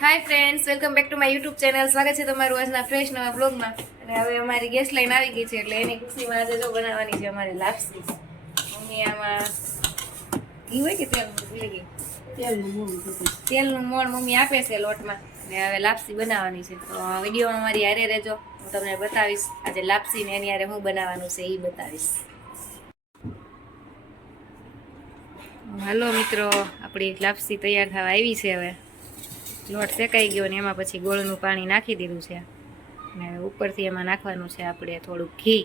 Hi friends, welcome back to my YouTube channel. સ્વાગત છે તમારું આજના ફ્રેશ નવા બ્લોગમાં. અને હવે અમારી ગેસ લાઈન આવી ગઈ છે એટલે એની ખુશીમાં આજે જો બનાવવાની છે અમારે લાપસી. મમ્મી આમાં ઘી હોય કે તેલ ભૂલી ગઈ, તેલનું મોણ મમ્મી આપે છે લોટમાં. અને હવે લાપસી બનાવવાની છે, તો વિડીયોમાં મારી હારે રહેજો. હું તમને બતાવીશ આજે લાપસી ને એની હારે હું બનાવવાનું છે એ બતાવીશ. હાલો મિત્રો, આપણી લાપસી તૈયાર થવા આવી છે. હવે લોટ શેકાઈ ગયો ને એમાં પછી ગોળનું પાણી નાખી દીધું છે અને ઉપરથી એમાં નાખવાનું છે આપણે થોડુંક ઘી.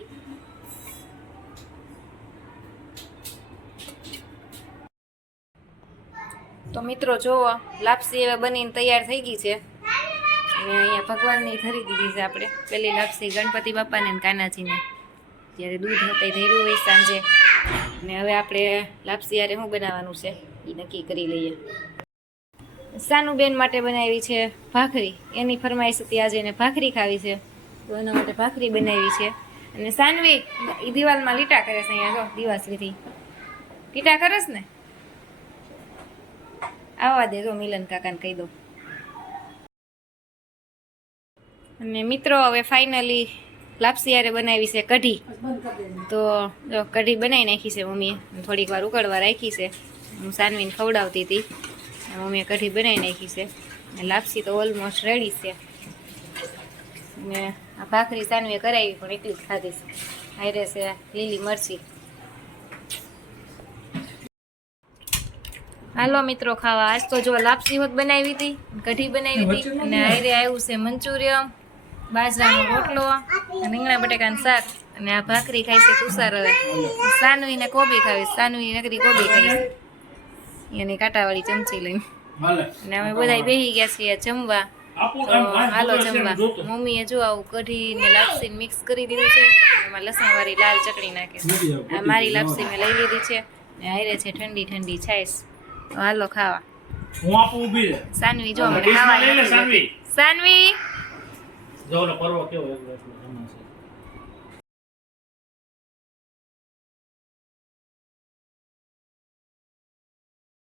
તો મિત્રો જુઓ, લાપસી હવે બનીને તૈયાર થઈ ગઈ છે. અને અહીંયા ભગવાનની ધરી દીધી છે આપણે. પેલી લાપસી ગણપતિ બાપાને કાનાજીને જ્યારે દૂધ હતા ધર્યું હોય સાંજે. અને હવે આપણે લાપસી યારે શું બનાવવાનું છે એ નક્કી કરી લઈએ. સાનુબેન માટે બનાવી છે ભાખરી. એની ફરમાઈશ હતી આજે એને ભાખરી ખાવી છે, તો એના માટે ભાખરી બનાવી છે. અને સાનવી એ દિવાલમાં લીટા કરે છે. અહીંયા જો દિવાસળીથી લીટા કરસ ને, આવવા દે. જો મિલન કાકાને કહી દો. અને મિત્રો હવે ફાઇનલી લાપસી યારે બનાવી છે કઢી. તો જો કઢી બનાવી નાખી છે મમ્મીએ, થોડીક વાર ઉકળવા રાખી છે. હું સાનવીને ખવડાવતી હતી, મમ્મીએ કઢી બનાવી નાખી છે. અને લાપસી તો ઓલમોસ્ટ રેડી છે. ને આ ભાખરી સાનવીએ કરાવી પણ એટલી જ ખાધી છે. હારે છે લીલી મરચી. હાલો મિત્રો ખાવા. આજ તો જો લાપસી હોત બનાવી હતી, કઢી બનાવી હતી, અને હારે આવ્યું છે મંચુરિયમ, બાજરાનો રોટલો, રીંગણા બટેકાનું શાક. અને આ ભાખરી ખાઈ છે તુષાર. હવે સાનવીને કોબી ખાવી. સાનવી નકરી કોબી ખાઈ એની કાંટાવાળી ચમચી લઈને. અને અમે બધા બેસી ગયા છીએ જમવા. તો હાલો જમવા. મમ્મીએ જો આવું કઢી ને લાપસી મિક્સ કરી દીધું છે. એમાં લસણવાળી લાલ ચટણી નાખે. આ મારી લાપસી મેં લઈ લીધી છે ને હારે છે ઠંડી ઠંડી છાશ. તો હાલો ખાવા. હું આપું ઊભી રહે. સાનવી જો મને ખાવા. સાનવી જોનો પરવો કેવો એકલો એકલો જમા છે.